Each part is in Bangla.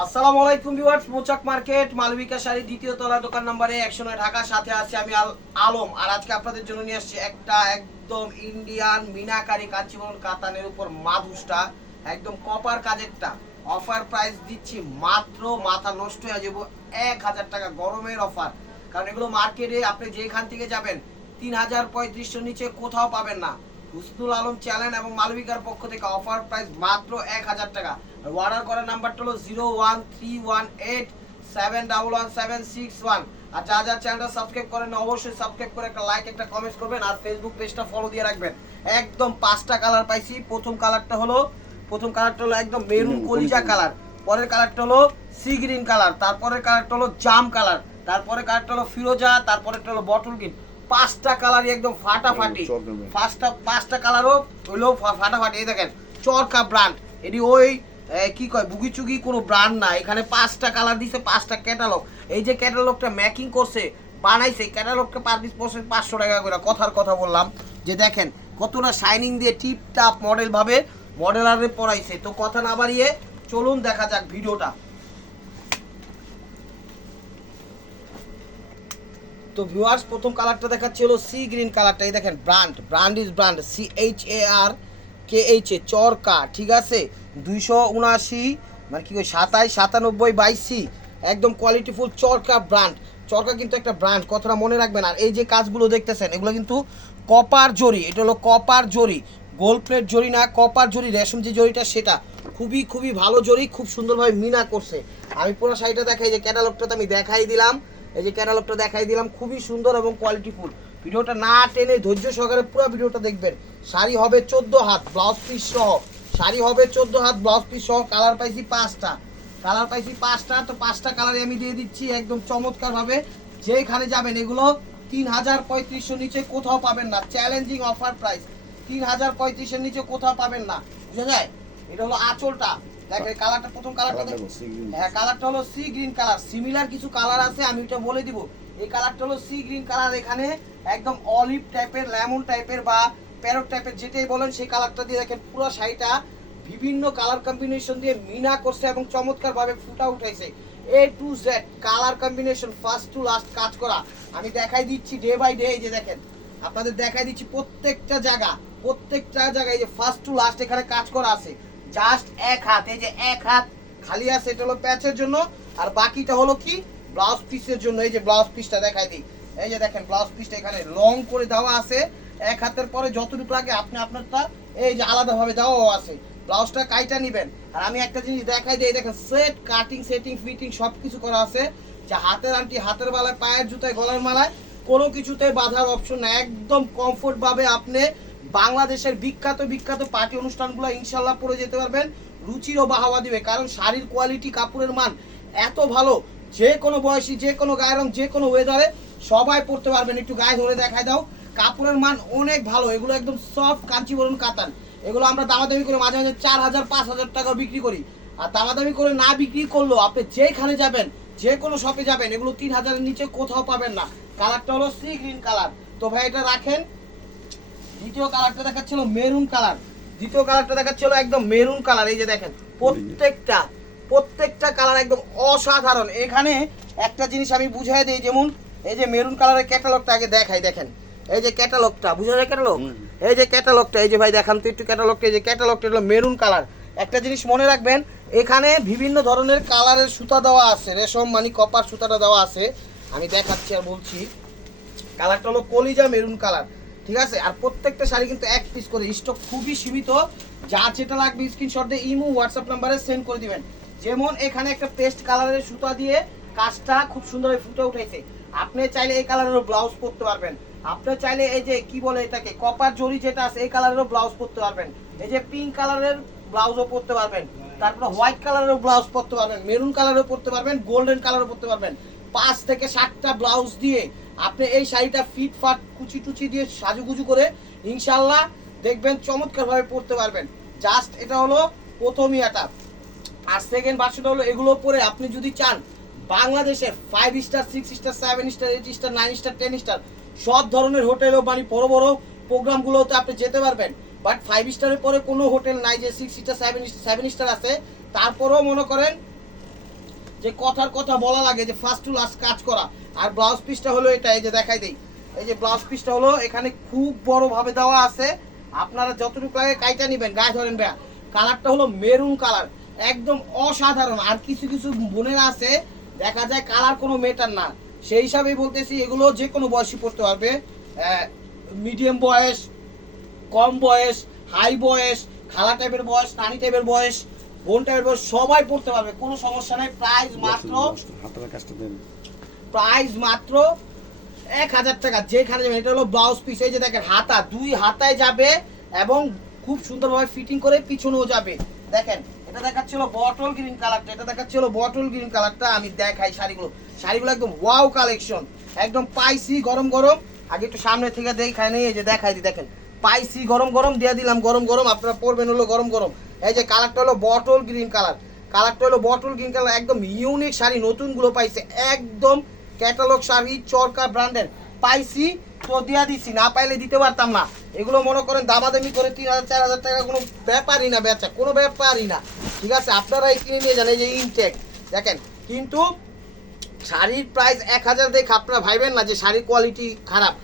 আসসালামু আলাইকুম ভিউয়ার্স, মোচাক মার্কেট মালবিকা শাড়ি দ্বিতীয় তলা দোকান নম্বরে 109 ঢাকা। সাথে আছে আমি আলম। আর আজকে আপনাদের জন্য নিয়ে আসছি একটা একদম ইন্ডিয়ান মিনাকারি কাঞ্চিবরণ কাতানের উপর মাধুসটা একদম কপার কাজেরটা অফার প্রাইস দিচ্ছি মাত্র মাথা নষ্ট হয়ে যাবো 1000 টাকা গরমের অফার। কারণ এগুলো মার্কেটে আপনি যেখান থেকে যাবেন 3035 নিচে কোথাও পাবেন না। হুসনুল আলম চ্যানেল এবং মালবিকার পক্ষ থেকে অফার প্রাইস মাত্র 1000 টাকা। অর্ডার করার নাম্বারটা হলো 01318711761। আর যা চ্যানেলটা সাবস্ক্রাইব করেন অবশ্যই সাবস্ক্রাইব করে একটা লাইক একটা কমেন্ট করবেন আর ফেসবুক পেজটা ফলো দিয়ে রাখবেন। একদম 5টা কালার পাইছি। প্রথম কালারটা হলো একদম মেরুন কলিজা কালার, পরের কালারটা হলো সি গ্রিন কালার, তারপরের কালারটা হলো জাম কালার, তারপরে কালারটা হলো ফিরোজা, তারপরেরটা হলো বটল গ্রিন। 5টা কালারই একদম ফাটাফাটি। পাঁচটা কালারও হইলো ফাটাফাটি। এই দেখেন চরকা ব্র্যান্ড, এটি ওই কি কয় বুগি চুগি কোনো ব্র্যান্ড না। এখানে 5টা কালার দিছে, 5টা ক্যাটালগ। এই যে ক্যাটালগটা মেকিং করছে বানাইছে, ক্যাটালগটা পার পিস পড়ছে 500 টাকা করে। কথার কথা বললাম যে দেখেন কতটা শাইনিং দিয়ে টিপ টাপ মডেল ভাবে মডেলারে পড়াইছে। তো কথা না বাড়িয়ে চলুন দেখা যাক ভিডিওটা। তো ভিউয়ার্স প্রথম কালারটা দেখাচ্ছে হলো সি গ্রিন কালারটা। এই দেখেন ব্র্যান্ড ইজ ব্র্যান্ড CHARKH চরকা, ঠিক আছে। 279 মানে কি 2797 একদম কোয়ালিটিফুল চরকা ব্র্যান্ড। চরকা কিন্তু একটা ব্র্যান্ড, কথাটা মনে রাখবেন। আর এই যে কাজগুলো দেখতেছেন এগুলো কিন্তু কপার জরি, এটা হলো কপার জরি, গোল্ড প্লেট জরি না, কপার জরি। রেশম যে জরিটা সেটা খুবই ভালো জরি, খুব সুন্দরভাবে মিনা করছে। আমি পুরো শাড়িটা দেখাই, যে ক্যাটালগটা আমি দেখাই দিলাম, এই যে ক্যাটালগটা দেখাই দিলাম, খুবই সুন্দর এবং কোয়ালিটিফুল। ভিডিওটা না টেনে ধৈর্য সহকারে পুরো ভিডিওটা দেখবেন। শাড়ি হবে 14 হাত ব্লাউজ পিস সহ, শাড়ি হবে 14 হাত ব্লাউজ পিস সহ। কালার পাইছি 5টা, তো 5টা কালারে আমি দিয়ে দিচ্ছি একদম চমৎকারভাবে। যেখানে যাবেন এগুলো 3035 নিচে কোথাও পাবেন না। চ্যালেঞ্জিং অফার প্রাইস 3035 নিচে কোথাও পাবেন না, বুঝা যায়। এটা হলো আঁচলটা, দেখেন কালারটা, প্রথম কালারটা হ্যাঁ কালারটা হলো সি গ্রিন কালার। সিমিলার কিছু কালার আছে, আমি এটা বলে দিব। এই কালারটা হলো সি গ্রিন কালার। এখানে একদম অলিভ টাইপের, লেমন টাইপের বা প্যারট টাইপের যেটাই বলেন সেই কালারটা দিয়ে দেখেন পুরো শাড়িটা বিভিন্ন কালার কম্বিনেশন দিয়ে মিনা করছে এবং চমৎকারভাবে ফুটা উঠাইছে। A to Z colour combination first to last কাজ করা। আমি দেখাই দিচ্ছি ডে বাই ডে। এই যে দেখেন আপনাদের দেখাই দিচ্ছি প্রত্যেকটা জায়গায় যে ফার্স্ট টু লাস্ট এখানে কাজ করা আছে। জাস্ট এক হাত, এই যে এক হাত খালি আছে, এটা হলো প্যাচের জন্য, আর বাকিটা হলো কি ব্লাউজ পিসের জন্য। এই যে ব্লাউজ পিসটা দেখাই দিই, এই যে দেখেন ব্লাউজ পিসটা এখানে লং করে দেওয়া আছে। এক হাতের পরে যতটুকু লাগে আপনি আপনারটা এই যে আলাদাভাবে দেওয়াও আছে। ব্লাউজটা কাইটা নেবেন। আর আমি একটা জিনিস দেখাই দিই, দেখেন সেট কাটিং সেটিং ফিটিং সব কিছু করা আছে। যে হাতের আংটি, হাতের মালায়, পায়ের জুতায়, গলার মালায় কোনো কিছুতে বাঁধার অপশন না। একদম কমফোর্ট ভাবে আপনি বাংলাদেশের বিখ্যাত পার্টি অনুষ্ঠানগুলো ইনশাল্লাহ পরে যেতে পারবেন। রুচিরও বাহাবা দিবে, কারণ শাড়ির কোয়ালিটি, কাপড়ের মান এত ভালো, যে কোনো বয়সী, যে কোনো গায়ের রং, যে কোনো ওয়েদারে সবাই পরতে পারবেন। একটু গায়ে ধরে দেখাই দাও, কাপড়ের মান অনেক ভালো। এগুলো একদম সফট কাঞ্চিবরণ কাতান। এগুলো আমরা দামাদামি করে মাঝে 4000 5000 টাকা বিক্রি করি। আর দামাদামি করে না বিক্রি করলেও আপনি যেখানে যাবেন, যে কোনো শপে যাবেন, এগুলো 3000-এর নিচে কোথাও পাবেন না। কালারটা হলো সি গ্রিন কালার। তো ভাই এটা রাখেন। দ্বিতীয় কালারটা দেখাচ্ছিল মেরুন কালার। একদম মেরুন কালার। এই যে দেখেন প্রত্যেকটা কালার একদম অসাধারণ। এখানে একটা জিনিস আমি বুঝাই দিই, যেমন এই যে মেরুন কালারের ক্যাটালগটা আগে দেখাই। দেখেন এই যে ক্যাটালগটা, বুঝা যায় ক্যাটালগ, এই যে ক্যাটালগটা, এই যে ভাই দেখান তো একটু ক্যাটালগটা। এই যে ক্যাটালগটা হলো মেরুন কালার। একটা জিনিস মনে রাখবেন, এখানে বিভিন্ন ধরনের কালারের সুতা দেওয়া আছে, রেশম মানে কপার সুতাটা দেওয়া আছে। আমি দেখাচ্ছি আর বলছি, কালারটা হলো কলিজা মেরুন কালার, ঠিক আছে। আর প্রত্যেকটা শাড়ি কিন্তু এক পিস করে, স্টক খুবই সীমিত। যা যেটা লাগবে স্ক্রিনশট দিয়ে ইমো হোয়াটসঅ্যাপ নাম্বারে সেন্ড করে দিবেন। যেমন এখানে একটা পেস্ট কালারের সুতা দিয়ে কাজটা খুব সুন্দরভাবে ফুটে উঠেছে। আপনি চাইলে এই কালারেরও ব্লাউজ পরতে পারবেন। আপনি চাইলে এই যে কি বলে এটাকে কপার জরি যেটা আছে এই কালারেরও ব্লাউজ পরতে পারবেন। এই যে পিঙ্ক কালারের ব্লাউজও পরতে পারবেন, তারপরে হোয়াইট কালারেরও ব্লাউজ পরতে পারবেন, মেরুন কালারও পরতে পারবেন, গোল্ডেন কালারও পরতে পারবেন। 5 থেকে 7টা ব্লাউজ দিয়ে আপনি এই শাড়িটা ফিট ফাট কুচি টুচি দিয়ে সাজুগুজু করে ইনশাল্লাহ দেখবেন চমৎকারভাবে পরতে পারবেন। জাস্ট এটা হলো প্রথম ইয়াটা। আর সেকেন্ড ভার্সনটা হলো এগুলো পরে আপনি যদি চান বাংলাদেশের 5 star 6 star 7 star 8 star 9 star 10 star সব ধরনের হোটেলও মানে বড় প্রোগ্রামগুলোতে আপনি যেতে পারবেন। বাট 5 স্টারের পরে কোনো হোটেল নাই যে 6 স্টার 7 স্টার আছে। তারপরেও মনে করেন যে কথার কথা বলা লাগে যে ফার্স্ট টু লাস্ট কাজ করা। আর ব্লাউজ পিসটা হলো এটা, এই যে দেখাই দেই, এই যে ব্লাউজ পিসটা হলো এখানে খুব বড় ভাবে দেওয়া আছে, আপনারা যতটুকু লাগে কাইটা নেবেন। গায়ে ধরেন ভাইয়া, কালারটা হলো মেরুন কালার, একদম অসাধারণ। আর কিছু কিছু বোনেরা আছে দেখা যায় কালার কোনো মেটার না, সেই হিসাবেই বলতেছি এগুলো যে কোনো বয়সী পড়তে পারবে, মিডিয়াম বয়স, কম বয়স, হাই বয়স, খালা টাইপের বয়স, নানি টাইপের বয়স, বোন টাইপের বয়স, সবাই পড়তে পারবে, কোনো সমস্যা নেই। প্রাইস মাত্র 1000 টাকা, যেখানে যাবেন। এটা হলো ব্লাউজ পিস, এই যে দেখেন হাতা, 2 হাতায় যাবে এবং খুব সুন্দরভাবে ফিটিং করে পিছনেও যাবে। দেখেন এটা দেখাচ্ছিল বটল গ্রিন কালারটা, এটা দেখাচ্ছিল বটল গ্রিন কালারটা। আমি দেখাই শাড়িগুলো একদম ওয়াও কালেকশন, একদম পাইসি গরম গরম। আগে একটু সামনে থেকে দেখাই নেই, এই যে দেখাই দিই, দেখেন পাইসি গরম গরম দিয়ে দিলাম, গরম গরম আপনারা পরবেন হলো গরম গরম। এই যে কালারটা হলো বটল গ্রিন কালার, কালারটা হলো বটল গ্রিন কালার, একদম ইউনিক শাড়ি, নতুনগুলো পাইছে, একদম ক্যাটালগ শাড়ি, চরকা ব্র্যান্ডের পাইছি তো দিয়া দিছি, না পাইলে দিতে পারতাম না। এগুলো মনে করেন দামাদামি করে 3000 4000 টাকা কোনো ব্যাপারই না, বেচা কোনো ব্যাপারই না, ঠিক আছে? আপনারাই কিনে নিয়ে যান। এই যে ইনটেক দেখেন, কিন্তু শাড়ির প্রাইস 1000 দেখে আপনারা ভাইবেন না যে শাড়ির কোয়ালিটি খারাপ।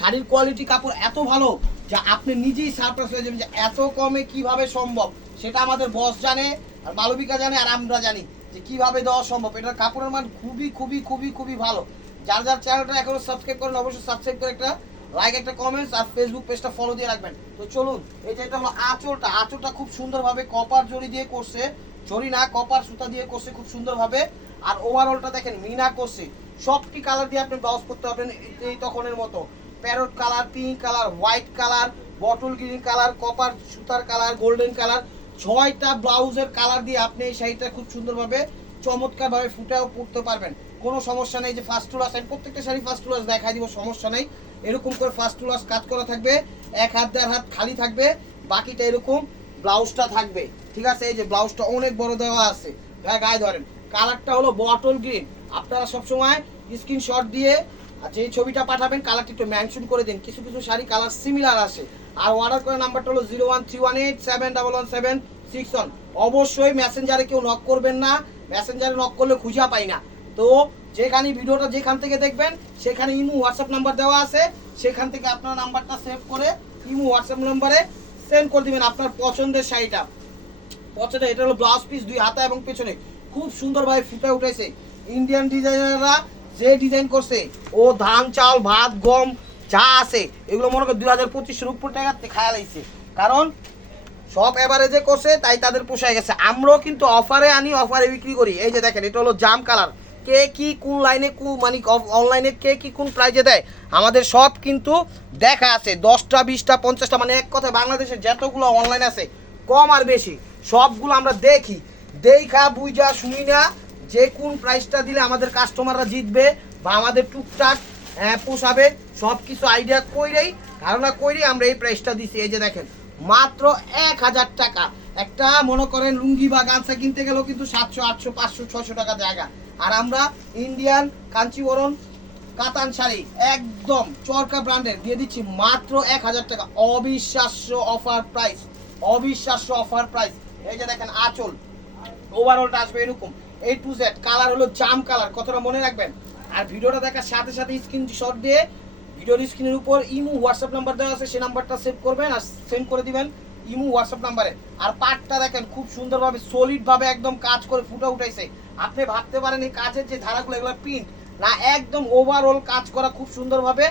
শাড়ির কোয়ালিটি কাপড় এত ভালো যে আপনি নিজেই সারপ্রাইজ হয়ে যাবেন যে এত কমে কিভাবে সম্ভব। সেটা আমাদের বস জানে, আর মালবিকা জানে, আর আমরা জানি যে কিভাবে দেওয়া সম্ভব। এটার কাপড়ের মান খুবই খুবই খুবই খুবই ভালো। যার যার চ্যানেলটা এখনো সাবস্ক্রাইব করেন অবশ্যই সাবস্ক্রাইব করে একটা লাইক, একটা কমেন্টস, আর ফেসবুক পেজটা ফলো দিয়ে রাখবেন। তো চলুন, এই যে এটা হলো আঁচলটা খুব সুন্দরভাবে কপার জড়ি দিয়ে করছে, জড়ি না কপার সুতা দিয়ে করছে খুব সুন্দরভাবে। আর ওভারঅলটা দেখেন মিনা করছে, সবটি কালার দিয়ে আপনি ব্লাউজ করতে পারবেন এই তখনের মতো। Parrot colour, pink colour, white colour, bottle green colour, copper সুতার কালার, গোল্ডেন কালার, 6টা ব্লাউজের কালার দিয়ে আপনি এই শাড়িটা খুব সুন্দরভাবে চমৎকারভাবে ফুটেও পড়তে পারবেন, কোনো সমস্যা নেই। যে ফার্স্ট টু লাস্ট, আমি প্রত্যেকটা শাড়ি ফার্স্ট টু লাস্ট দেখাই দিব, সমস্যা নেই। এরকম করে ফার্স্ট টু লাস্ট কাজ করা থাকবে, এক হাত দেড় হাত খালি থাকবে, বাকিটা এরকম ব্লাউজটা থাকবে, ঠিক আছে? এই যে ব্লাউজটা অনেক বড় দেওয়া আছে, গায়ে ধরেন। কালারটা হলো বটল গ্রিন। আপনারা সবসময় স্ক্রিনশট দিয়ে আর যে ছবিটা পাঠাবেন কালারটা একটু মেনশন করে দিন, কিছু কিছু শাড়ি কালার সিমিলার আসে। আর অর্ডার করার নাম্বারটা হলো 01318711761। অবশ্যই মেসেঞ্জারে কেউ নক করবেন না, মেসেঞ্জারে নক করলে খুঁজা পাই না। তো যেখানে ভিডিওটা যেখান থেকে দেখবেন সেখানে ইমো হোয়াটসঅ্যাপ নাম্বার দেওয়া আছে, সেখান থেকে আপনার নাম্বারটা সেভ করে ইমো হোয়াটসঅ্যাপ নাম্বারে সেন্ড করে দিবেন আপনার পছন্দের শাড়িটা। পছন্দের এটা হলো ব্লাউজ পিস, 2 হাতা এবং পেছনে খুব সুন্দরভাবে ফুটে উঠেছে। ইন্ডিয়ান ডিজাইনাররা যে ডিজাইন করছে, ও ধান চাল ভাত গম যা আছে এগুলো মনে করে 2025-এর উপর টাকা খায়া লাইছে, কারণ সব এভারেজে করছে, তাই তাদের পোষায় গেছে। আমরাও কিন্তু অফারে আনি, অফারে বিক্রি করি। এই যে দেখেন এটা হলো জাম কালার, কে কি কোন লাইনে মানে অনলাইনে কে কি কোন প্রাইজে দেয় আমাদের সব কিন্তু দেখা আছে, 10টা 20টা 50টা, মানে এক কথায় বাংলাদেশের যতগুলো অনলাইন আছে কম আর বেশি সবগুলো আমরা দেখি, দেখা বুঝা শুনি না যে কোন প্রাইসটা দিলে আমাদের কাস্টমাররা জিতবে বা আমাদের টুকটাক পোষাবে, সব কিছু আইডিয়া কইরেই ধারণা কইরেই আমরা এই প্রাইসটা দিছি। এই যে দেখেন মাত্র 1000 টাকা। একটা মনে করেন লুঙ্গি বা গামছা কিনতে গেলেও কিন্তু 700 800 500 600 টাকা জায়গা, আর আমরা ইন্ডিয়ান কাঞ্চিবরণ কাতান শাড়ি একদম চরকা ব্র্যান্ডের দিয়ে দিচ্ছি মাত্র 1000 টাকা। অবিশ্বাস্য অফার প্রাইস, অবিশ্বাস্য অফার প্রাইস। এই যে দেখেন আঁচল, ওভারঅলটা আসবে এরকম A to Z। কালার হলো জাম কালার, কথাটা মনে রাখবেন। আর ভিডিওটা দেখার সাথে সাথে স্ক্রিনশট দিয়ে ভিডিওর স্ক্রিনের উপর ইমো হোয়াটসঅ্যাপ নাম্বার দেওয়া আছে, সেই নাম্বারটা সেভ করবেন আর সেন্ড করে দিবেন ইমো হোয়াটসঅ্যাপ নাম্বারে। আর পাটটা দেখেন খুব সুন্দরভাবে সলিডভাবে একদম কাজ করে ফুটে উঠাইছে। আপনি ভাবতে পারেন এই কাজের যে ধারাগুলো এগুলো প্রিন্ট না, একদম ওভারঅল কাজ করা খুব সুন্দরভাবে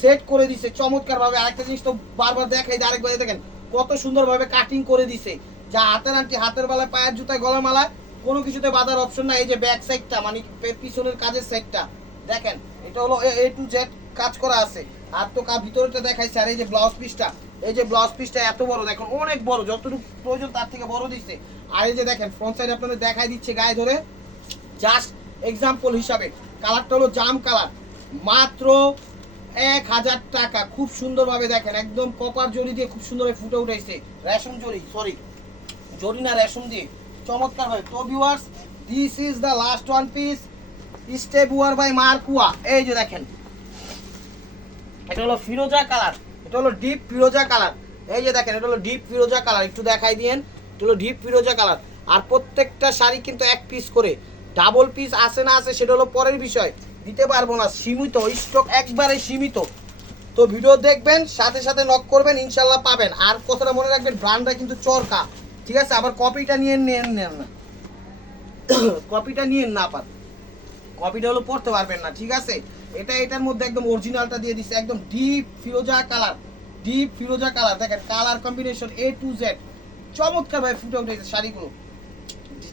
সেট করে দিছে চমৎকারভাবে। আরেকটা জিনিস তো বারবার দেখাই দিই, আরেকবার দেখেন কত সুন্দরভাবে কাটিং করে দিছে, যা হাতের আংটি, হাতের বেলায়, পায়ের জুতায়, গলার মালা, কোনো কিছুতে বাঁধার অপশন নাই। এই যে ব্যাক সাইডটা মানে পিছনের কাজের সাইডটা দেখেন, এটা হলো A to Z কাজ করা আছে। আর তো ভিতরটা দেখাইছে। আর এই যে ব্লাউজ পিসটা, এই যে ব্লাউজ পিসটা এত বড়, দেখুন অনেক বড়, যতটুকু প্রয়োজন তার থেকে বড় দিচ্ছে। আর এই যে দেখেন ফ্রন্ট সাইড আপনাদের দেখাই দিচ্ছে গায়ে ধরে, জাস্ট এক্সাম্পল হিসাবে। কালারটা হলো জাম কালার, মাত্র 1000 টাকা। খুব সুন্দরভাবে দেখেন একদম কপার জড়ি দিয়ে খুব সুন্দরভাবে ফুটে উঠেছে, রেশম জড়ি, সরি জড়ি না রেশম দিয়ে চমৎকার ভাবে। তো viewers, this is the last one piece, step ওয়ার বাই মার্কুয়া। এই যে দেখেন এটা হলো ফিরোজা কালার, এটা হলো ডিপ ফিরোজা কালার। এই যে দেখেন এটা হলো ডিপ ফিরোজা কালার, একটু দেখাই দিয়েন, এটা হলো ডিপ ফিরোজা কালার। আর প্রত্যেকটা শাড়ি কিন্তু এক পিস করে, ডাবল পিস আছে না আছে সেটা হলো পরের বিষয়, দিতে পারবো না, সীমিত স্টক, একবারে সীমিত। তো ভিডিও দেখবেন, সাথে সাথে নক করবেন, ইনশাল্লাহ পাবেন। আর কথাটা মনে রাখবেন, ব্র্যান্ডটা কিন্তু চরকা, ঠিক আছে? আবার কপিটা নিয়ে নেন না, কপিটা নিয়ে না পার, কপিটা হলো পড়তে পারবেন না, ঠিক আছে? এটার মধ্যে একদম অরিজিনালটা দিয়ে দিচ্ছে, একদম ডিপ ফিরোজা কালার, ডিপ ফিরোজা কালার। দেখেন colour combination A to Z চমৎকার ভাই ফুটে উঠেছে শাড়িগুলো।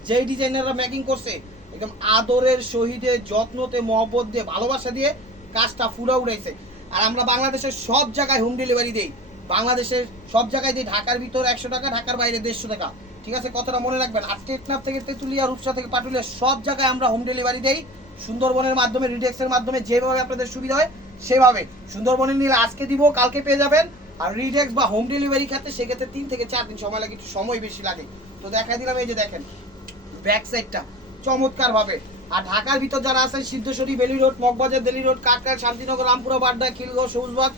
যেই ডিজাইনাররা মেকিং করছে একদম আদরের সহিতে, যত্নতে, মহব্বত দিয়ে, ভালোবাসা দিয়ে কাজটা ফুরা উঠাইছে। আর আমরা বাংলাদেশের সব জায়গায় হোম ডেলিভারি দেই, বাংলাদেশের সব জায়গায় দিই। ঢাকার ভিতর 100 টাকা, ঢাকার বাইরে 150 টাকা, ঠিক আছে? কথাটা মনে রাখবেন। আর টেকনাফ থেকে তেঁতুলিয়া, রূপসা থেকে পাটুলিয়া, সব জায়গায় আমরা হোম ডেলিভারি দেই। সুন্দরবনের মাধ্যমে, রিডেক্সের মাধ্যমে, যেভাবে আপনাদের সুবিধা হয় সেভাবে। সুন্দরবনের নিলে আজকে দিব, কালকে পেয়ে যাবেন। আর রিডেক্স বা হোম ডেলিভারি ক্ষেত্রে সেক্ষেত্রে 3 থেকে 4 দিন সময় লাগে, একটু সময় বেশি লাগে। তো দেখাই দিলাম, এই যে দেখেন ব্যাক সাইডটা চমৎকার ভাবে। আর ঢাকার ভিতর যারা আছেন, সিদ্ধেশ্বরী, বেলি রোড, মগবাজার, দিল্লি রোড, কাকরাইল, শান্তিনগর, রামপুরা, বাড্ডা, খিলগাঁও, সবুজবাগ,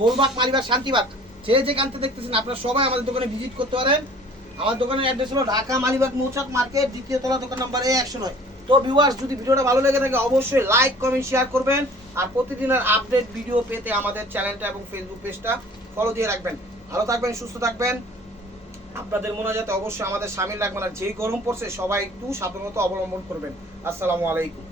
গোলবাগ, মালিবাগ, শান্তিবাগ, যে যেখান থেকে দেখতেছেন আপনারা সবাই আমাদের দোকানে ভিজিট করতে পারেন। আমার দোকানের অ্যাড্রেস হলো ঢাকা মালিবাগ মৌচাক মার্কেট, দ্বিতীয় তলা, দোকান নাম্বার A109। তো ভিউয়ার্স, যদি ভিডিওটা ভালো লেগে থাকে অবশ্যই লাইক, কমেন্ট, শেয়ার করবেন। আর প্রতিদিনের আপডেট ভিডিও পেতে আমাদের চ্যানেলটা এবং ফেসবুক পেজটা ফলো দিয়ে রাখবেন। ভালো থাকবেন, সুস্থ থাকবেন। আপনাদের মনে যাতে অবশ্যই আমাদের সামিল রাখবেন। আর যেই গরম পড়ছে সবাই একটু সাবধানতা অবলম্বন করবেন। আসসালামু আলাইকুম।